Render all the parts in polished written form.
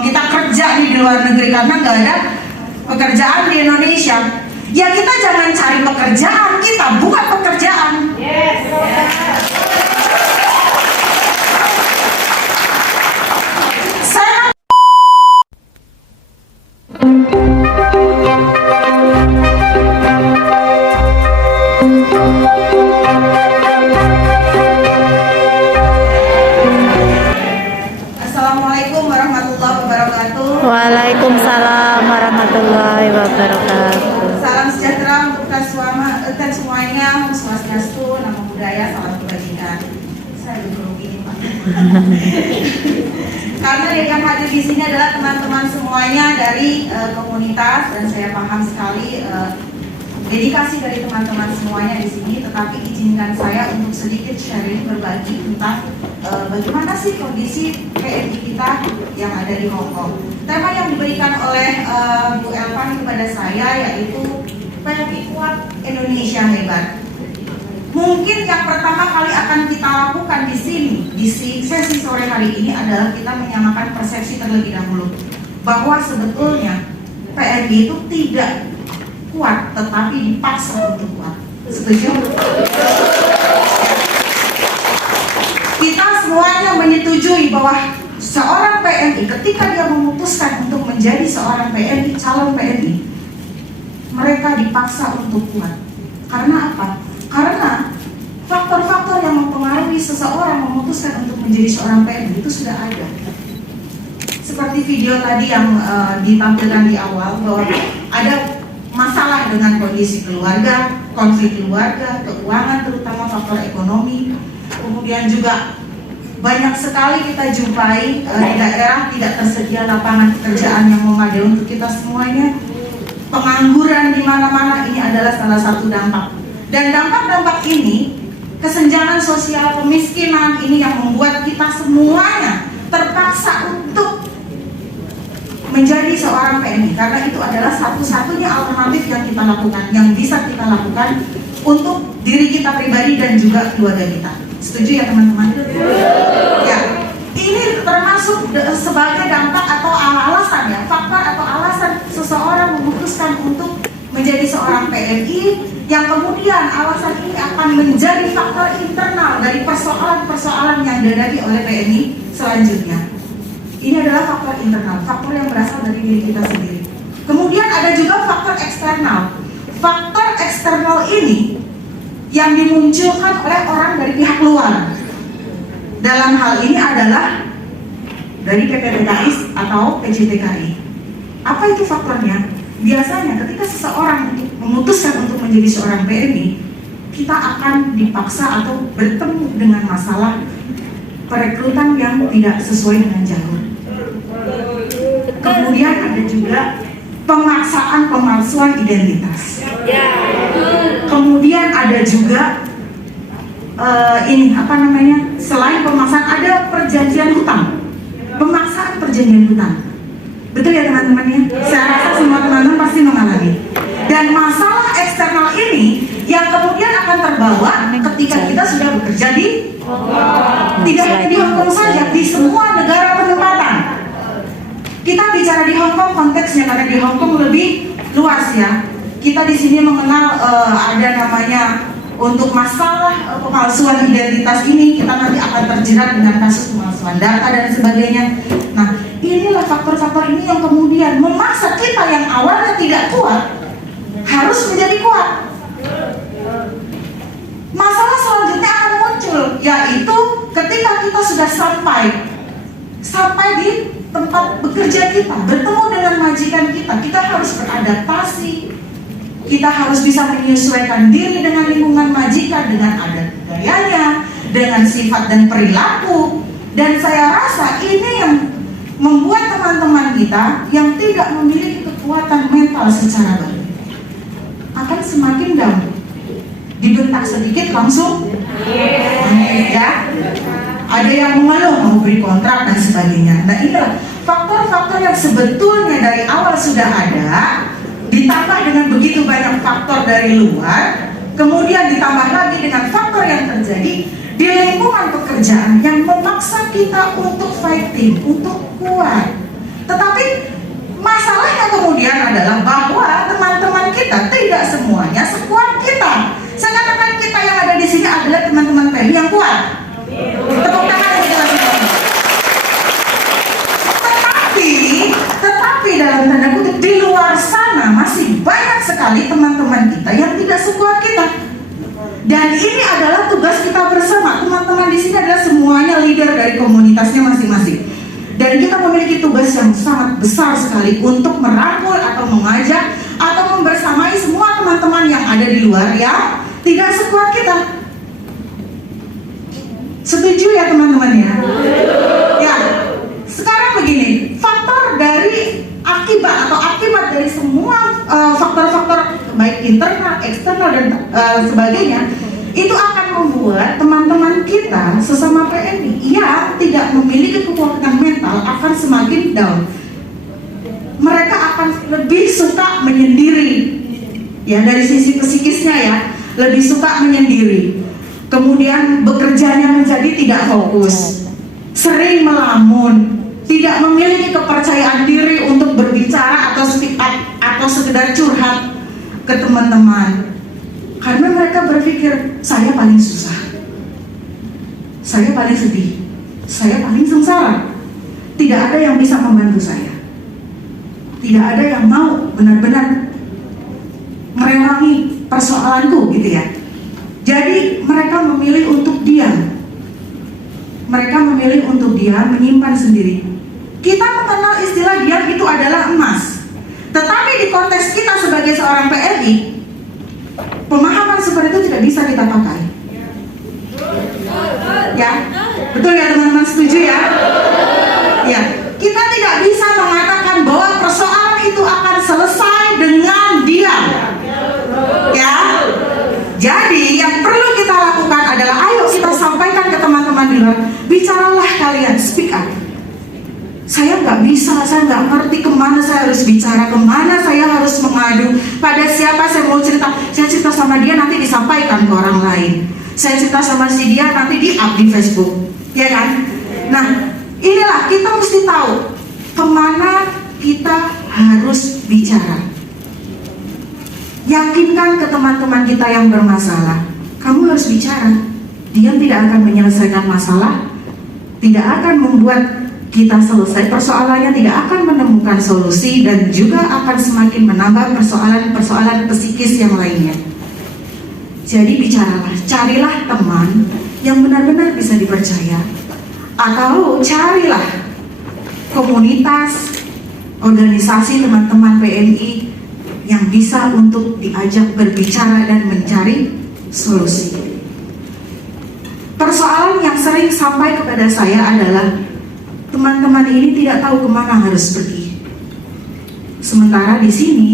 kita kerja di luar negeri karena nggak ada pekerjaan di Indonesia. Ya kita jangan cari pekerjaan, kita buat pekerjaan. Saya Assalamualaikum warahmatullahi wabarakatuh. Waalaikumsalam warahmatullahi wabarakatuh. Salam sejahtera untuk kita semuanya, Om Swastiastu, Namo Buddhaya, salam kebajikan. Saya dulu begini Pak. Karena yang hadir di sini adalah teman-teman semuanya dari komunitas dan saya paham sekali dedikasi dari teman-teman semuanya di sini. Tetapi izinkan saya untuk sedikit sharing berbagi tentang bagaimana sih kondisi PMI kita yang ada di Hong Kong. Tema yang diberikan oleh Bu Elvan kepada saya yaitu PMI kuat, Indonesia hebat. Mungkin yang pertama kali akan kita lakukan di sini, di sesi sore hari ini adalah kita menyamakan persepsi terlebih dahulu bahwa sebetulnya PMI itu tidak kuat, tetapi dipaksa untuk kuat. Setuju? Kita semuanya menyetujui bahwa seorang PMI ketika dia memutuskan untuk menjadi seorang PMI, calon PMI, mereka dipaksa untuk kuat. Karena apa? Karena faktor-faktor yang mempengaruhi seseorang memutuskan untuk menjadi seorang PMI itu sudah ada. Seperti video tadi yang ditampilkan di awal bahwa ada masalah dengan kondisi keluarga, konflik keluarga, keuangan, terutama faktor ekonomi. Kemudian juga banyak sekali kita jumpai di daerah tidak tersedia lapangan pekerjaan yang memadai untuk kita semuanya. Pengangguran di mana-mana ini adalah salah satu dampak. Dan dampak-dampak ini, kesenjangan sosial, kemiskinan ini yang membuat kita semuanya terpaksa untuk menjadi seorang PMI. Karena itu adalah satu-satunya alternatif yang kita lakukan, yang bisa kita lakukan untuk diri kita pribadi dan juga keluarga kita. Setuju ya teman-teman? Ya, ini termasuk sebagai dampak atau alasan ya, faktor atau alasan seseorang memutuskan untuk menjadi seorang PMI, yang kemudian alasan ini akan menjadi faktor internal dari persoalan-persoalan yang dihadapi oleh PMI selanjutnya. Ini adalah faktor internal, faktor yang berasal dari diri kita sendiri. Kemudian ada juga faktor eksternal. Faktor eksternal ini yang dimunculkan oleh orang dari pihak luar. Dalam hal ini adalah dari PPTKI atau PJTKI. Apa itu faktornya? Biasanya ketika seseorang memutuskan untuk menjadi seorang PMI, kita akan dipaksa atau bertemu dengan masalah perekrutan yang tidak sesuai dengan jalur. Kemudian ada juga pemaksaan pemalsuan identitas. Kemudian ada juga selain pemaksaan ada perjanjian hutang, pemaksaan perjanjian hutang. Betul ya teman-teman ya? Saya rasa semua teman-teman pasti mengalami. Dan masalah eksternal ini yang kemudian akan terbawa ketika kita sudah bekerja di tidak hanya di Hong Kong saja, di semua negara penempatan. Kita bicara di Hong Kong konteksnya karena di Hong Kong lebih luas ya. Kita di sini mengenal ada namanya untuk masalah pemalsuan identitas ini, kita nanti akan terjerat dengan kasus pemalsuan data dan sebagainya. Nah, inilah faktor-faktor ini yang kemudian memaksa kita yang awalnya tidak kuat harus menjadi kuat. Masalah selanjutnya akan muncul, yaitu ketika kita sudah sampai di tempat bekerja kita, bertemu dengan majikan kita harus beradaptasi. Kita harus bisa menyesuaikan diri dengan lingkungan majikan, dengan adat budayanya, dengan sifat dan perilaku. Dan saya rasa ini yang membuat teman-teman kita yang tidak memiliki kekuatan mental secara baik akan semakin down. Dibentak sedikit langsung ya. Ada yang mengeluh mau beri kontrak dan sebagainya. Nah, inilah faktor-faktor yang sebetulnya dari awal sudah ada, ditambah dengan begitu banyak faktor dari luar, kemudian ditambah lagi dengan faktor yang terjadi di lingkungan pekerjaan yang memaksa kita untuk fighting, untuk kuat. Tetapi masalahnya kemudian adalah bahwa teman-teman kita tidak semuanya sekuat kita. Saya katakan kita yang ada di sini adalah teman-teman PMI yang kuat. Tepuk tangan untuk kita semua. Tetapi dalam tanda kutip di luar sana masih banyak sekali teman-teman kita yang tidak sekuat kita. Dan ini adalah tugas kita bersama. Teman-teman di sini adalah semuanya leader dari komunitasnya masing-masing. Dan kita memiliki tugas yang sangat besar sekali untuk merangkul atau mengajak atau membersamai semua teman-teman yang ada di luar yang tidak sekuat kita. Setuju ya teman-teman ya? Ya. Sekarang begini, faktor dari akibat dari semua faktor-faktor baik internal, eksternal dan sebagainya itu akan membuat teman-teman kita sesama PMI yang tidak memiliki kekuatan mental akan semakin down. Mereka akan lebih suka menyendiri, ya dari sisi psikisnya ya, lebih suka menyendiri. Kemudian bekerjanya menjadi tidak fokus, sering melamun, tidak memiliki kepercayaan diri untuk berbicara atau speak up atau sekedar curhat ke teman-teman. Karena mereka berpikir, saya paling susah, saya paling sedih, saya paling sengsara. Tidak ada yang bisa membantu saya. Tidak ada yang mau benar-benar merewangi persoalanku gitu ya. Jadi mereka memilih untuk diam. Mereka memilih untuk diam, menyimpan sendiri. Kita mengenal istilah diam itu adalah emas. Tetapi di konteks kita sebagai seorang PMI, pemahaman seperti itu tidak bisa kita pakai. Ya, betul ya teman-teman, setuju ya? Ya, kita tidak bisa mengatakan bahwa persoalan itu akan selesai dengan diam. Ya, jadi yang perlu kita lakukan adalah ayo kita sampaikan ke teman-teman di luar, bicaralah kalian, speak up. Saya nggak bisa, saya nggak ngerti kemana saya harus bicara, kemana saya harus mengadu, pada siapa saya mau cerita. Saya cerita sama dia nanti disampaikan ke orang lain. Saya cerita sama si dia nanti di-up di Facebook, ya kan? Nah, inilah kita mesti tahu kemana kita harus bicara. Yakinkan ke teman-teman kita yang bermasalah, kamu harus bicara. Diam tidak akan menyelesaikan masalah, tidak akan membuat kita selesai persoalannya, tidak akan menemukan solusi, dan juga akan semakin menambah persoalan-persoalan psikis yang lainnya. Jadi bicaralah, carilah teman yang benar-benar bisa dipercaya, atau carilah komunitas, organisasi teman-teman PMI yang bisa untuk diajak berbicara dan mencari solusi. Persoalan yang sering sampai kepada saya adalah teman-teman ini tidak tahu kemana harus pergi. Sementara di sini,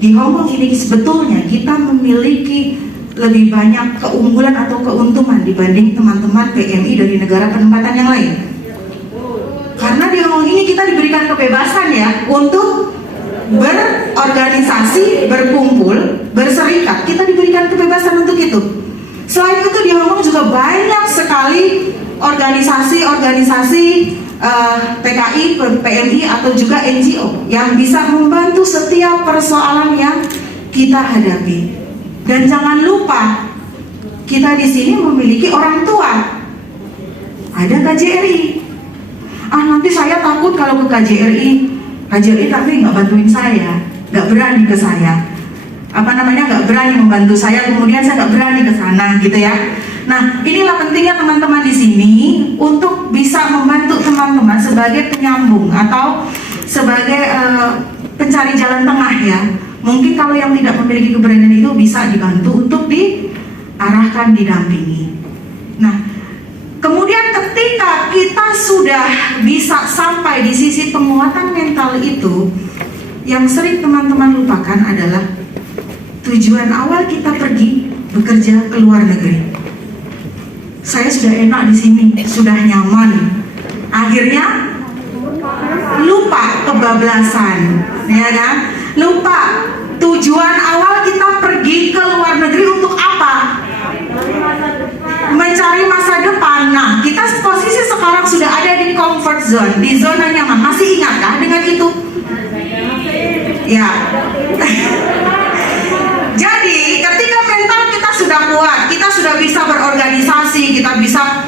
di Hongkong ini sebetulnya kita memiliki lebih banyak keunggulan atau keuntungan dibanding teman-teman PMI dari negara penempatan yang lain. Karena di Hongkong ini kita diberikan kebebasan ya untuk berorganisasi, berkumpul, berserikat. Kita diberikan kebebasan untuk itu. Selain itu di Hongkong juga banyak sekali organisasi-organisasi PKI, PMI atau juga NGO yang bisa membantu setiap persoalan yang kita hadapi. Dan jangan lupa, kita di sini memiliki orang tua. Ada KJRI. Nanti saya takut kalau ke KJRI tapi nggak bantuin saya, nggak berani ke saya. Nggak berani membantu saya, kemudian saya nggak berani ke sana, gitu ya. Nah, inilah pentingnya teman-teman di sini untuk bisa membantu teman-teman sebagai penyambung atau sebagai pencari jalan tengah ya. Mungkin kalau yang tidak memiliki keberanian itu bisa dibantu untuk diarahkan, didampingi. Nah, kemudian ketika kita sudah bisa sampai di sisi penguatan mental itu, yang sering teman-teman lupakan adalah tujuan awal kita pergi bekerja ke luar negeri. Saya sudah enak di sini, sudah nyaman. Akhirnya lupa kebablasan, ya kan? Lupa tujuan awal kita pergi ke luar negeri untuk apa? Mencari masa depan. Nah, kita posisi sekarang sudah ada di comfort zone, di zona nyaman. Masih ingat kan?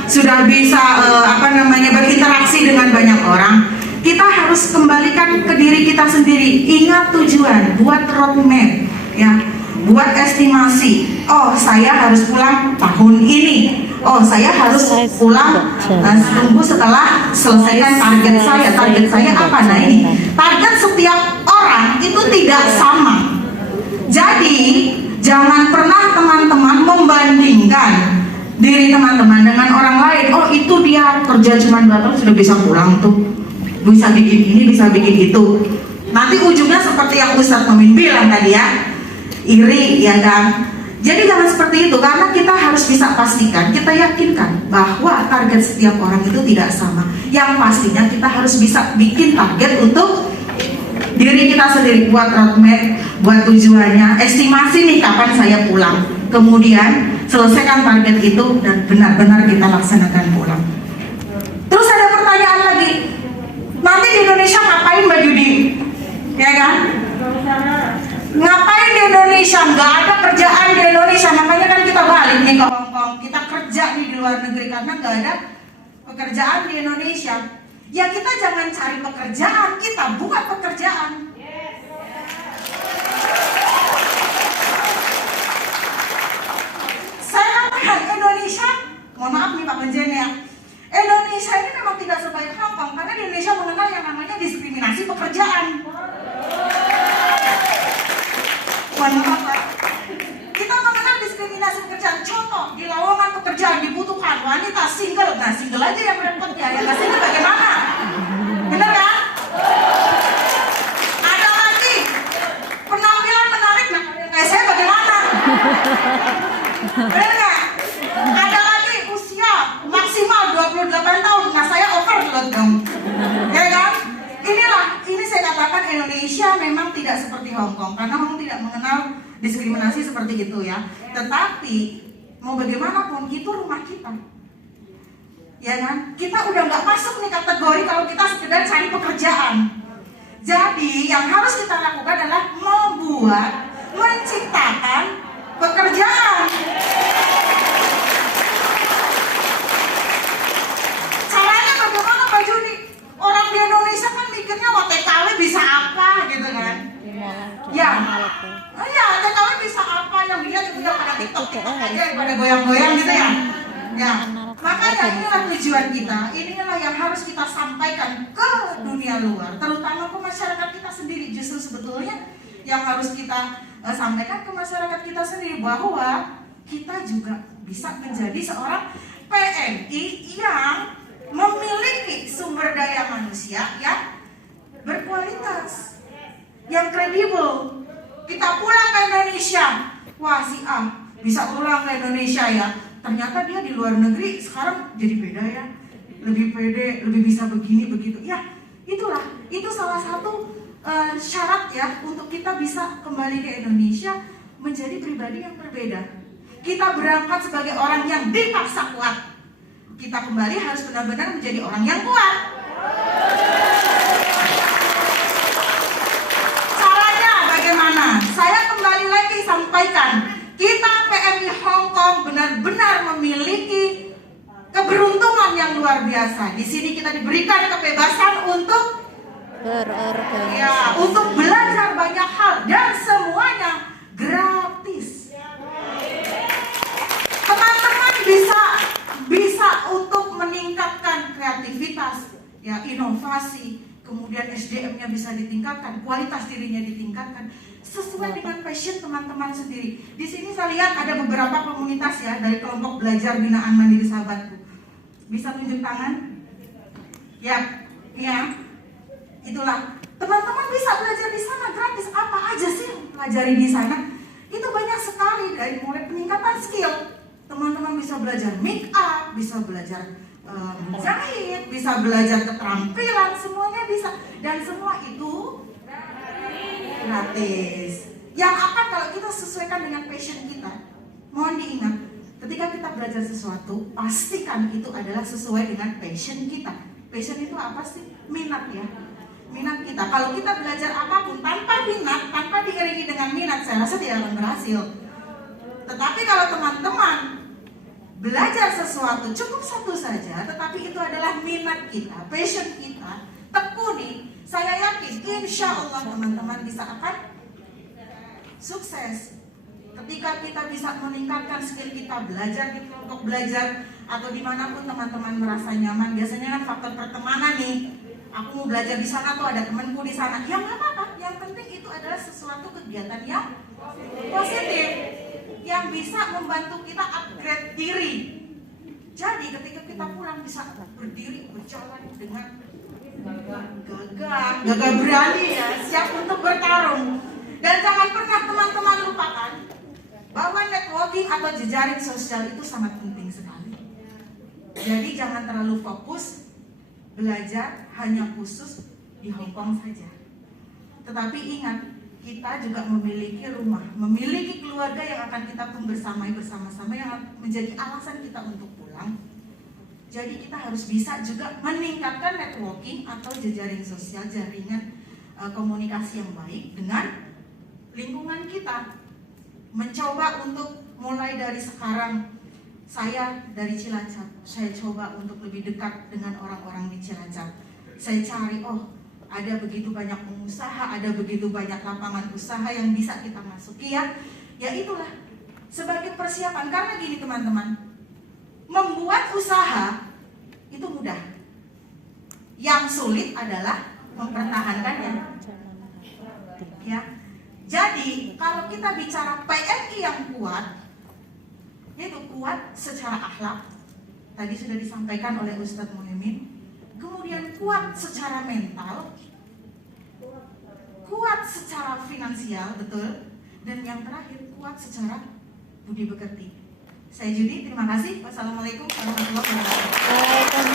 sudah bisa berinteraksi dengan banyak orang, kita harus kembalikan ke diri kita sendiri. Ingat tujuan, buat roadmap, ya, buat estimasi. Oh, saya harus pulang tahun ini. Oh, saya harus pulang tunggu setelah selesaikan target saya. Target saya apa? Nah, ini target setiap orang itu tidak sama. Jadi jangan pernah teman-teman membandingkan diri teman-teman dengan orang lain. Oh, itu dia kerja cuma 2 tahun sudah bisa pulang tuh, bisa bikin ini, bisa bikin itu. Nanti ujungnya seperti yang Ustadz Mumin bilang tadi ya, iri, ya kan. Jadi jangan seperti itu, karena kita harus bisa pastikan, kita yakinkan bahwa target setiap orang itu tidak sama. Yang pastinya kita harus bisa bikin target untuk diri kita sendiri, buat roadmap, buat tujuannya, estimasi nih kapan saya pulang. Kemudian selesaikan target itu dan benar-benar kita laksanakan pulang. Terus ada pertanyaan lagi, nanti di Indonesia ngapain Mbak Judi? Ya kan? Ngapain di Indonesia? Nggak ada kerjaan di Indonesia, makanya kan kita balik nih ke Hongkong. Kita kerja nih di luar negeri karena nggak ada pekerjaan di Indonesia. Ya kita jangan cari pekerjaan, kita buat pekerjaan. Saya katakan Indonesia, mohon maaf nih Pak Menjen ya, Indonesia ini memang tidak sebaik Hongkong karena di Indonesia mengenal yang namanya diskriminasi pekerjaan. Mohon maaf Pak, kita mengenal diskriminasi pekerjaan. Contoh, di lowongan pekerjaan dibutuhkan wanita single. Nah, single aja yang repot ya, yang nggak single bagaimana? Bener ya? Ada lagi penampilan menarik, nah kayak saya bagaimana? Bener nggak? Ada lagi usia maksimal 28 tahun. Nah, saya overload dong, ya kan? Ini saya katakan Indonesia memang tidak seperti Hongkong karena Hongkong tidak mengenal diskriminasi seperti itu ya. Tetapi mau bagaimanapun itu rumah kita, ya kan? Kita udah nggak masuk nih kategori kalau kita sekedar cari pekerjaan. Jadi yang harus kita lakukan adalah menciptakan pekerjaan. Caranya bagaimana Pak Juni? Orang di Indonesia kan mikirnya wah TKW bisa apa gitu kan? Ya, TKW bisa apa? Yang dilihat itu yang pada TikTok aja, yang pada goyang-goyang gitu ya. Ya, makanya inilah tujuan kita. Inilah yang harus kita sampaikan ke dunia luar, terutama ke masyarakat kita sendiri. Justru sebetulnya yang harus kita sampaikan ke masyarakat kita sendiri bahwa kita juga bisa menjadi seorang PNI yang memiliki sumber daya manusia yang berkualitas, yang kredibel. Kita pulang ke Indonesia, wah si A bisa pulang ke Indonesia ya, ternyata dia di luar negeri sekarang jadi beda ya, lebih pede, lebih bisa begini begitu ya. Itu salah satu syarat ya untuk kita bisa kembali ke Indonesia menjadi pribadi yang berbeda. Kita berangkat sebagai orang yang dipaksa kuat, kita kembali harus benar-benar menjadi orang yang kuat. Caranya bagaimana? Saya kembali lagi sampaikan, kita PMI Hongkong benar-benar memiliki keberuntungan yang luar biasa. Di sini kita diberikan kebebasan untuk untuk belajar banyak hal dan semuanya gratis. Teman-teman bisa untuk meningkatkan kreativitas, ya, inovasi, kemudian SDM-nya bisa ditingkatkan, kualitas dirinya ditingkatkan sesuai dengan passion teman-teman sendiri. Di sini saya lihat ada beberapa komunitas ya dari kelompok belajar binaan mandiri sahabatku. Bisa tunjuk tangan? Ya. Itulah. Teman-teman bisa belajar di sana gratis. Apa aja sih yang pelajari di sana? Itu banyak sekali, dari mulai peningkatan skill. Teman-teman bisa belajar make up, bisa belajar menjahit, bisa belajar keterampilan, semuanya bisa. Dan semua itu gratis. Yang akan kalau kita sesuaikan dengan passion kita, mohon diingat, ketika kita belajar sesuatu, pastikan itu adalah sesuai dengan passion kita. Passion itu apa sih? Minat ya. Minat kita. Kalau kita belajar apapun tanpa minat, tanpa diiringi dengan minat, saya rasa tidak akan berhasil. Tetapi kalau teman-teman belajar sesuatu cukup satu saja, tetapi itu adalah minat kita, passion kita, tekuni, saya yakin insya Allah teman-teman bisa akan sukses. Ketika kita bisa meningkatkan skill kita, belajar di kelompok belajar atau dimanapun teman-teman merasa nyaman, biasanya kan faktor pertemanan nih. Aku mau belajar di sana tuh ada temanku di sana, ya nggak apa-apa. Yang penting itu adalah sesuatu kegiatan yang positif, yang bisa membantu kita upgrade diri. Jadi ketika kita pulang bisa berdiri, berjalan dengan gagah berani ya, siap untuk bertarung. Dan jangan pernah teman-teman lupakan bahwa networking atau jejaring sosial itu sangat penting sekali. Jadi jangan terlalu fokus belajar hanya khusus di Hong Kong saja. Tetapi ingat, kita juga memiliki rumah, memiliki keluarga yang akan kita pembersamai bersama-sama, yang menjadi alasan kita untuk pulang. Jadi kita harus bisa juga meningkatkan networking atau jejaring sosial, jaringan komunikasi yang baik dengan lingkungan kita. Mencoba untuk mulai dari sekarang, saya dari Cilacap, saya coba untuk lebih dekat dengan orang-orang di Cilacap. Saya cari, oh ada begitu banyak pengusaha, ada begitu banyak lapangan usaha yang bisa kita masuki ya. Ya itulah sebagai persiapan, karena gini teman-teman, membuat usaha itu mudah. Yang sulit adalah mempertahankannya. Ya. Jadi kalau kita bicara PMI yang kuat, yaitu kuat secara akhlak, tadi sudah disampaikan oleh Ustadz Muhammad. Kemudian kuat secara mental, kuat secara finansial, betul. Dan yang terakhir kuat secara budi pekerti. Saya Judi, terima kasih. Wassalamualaikum warahmatullahi wabarakatuh.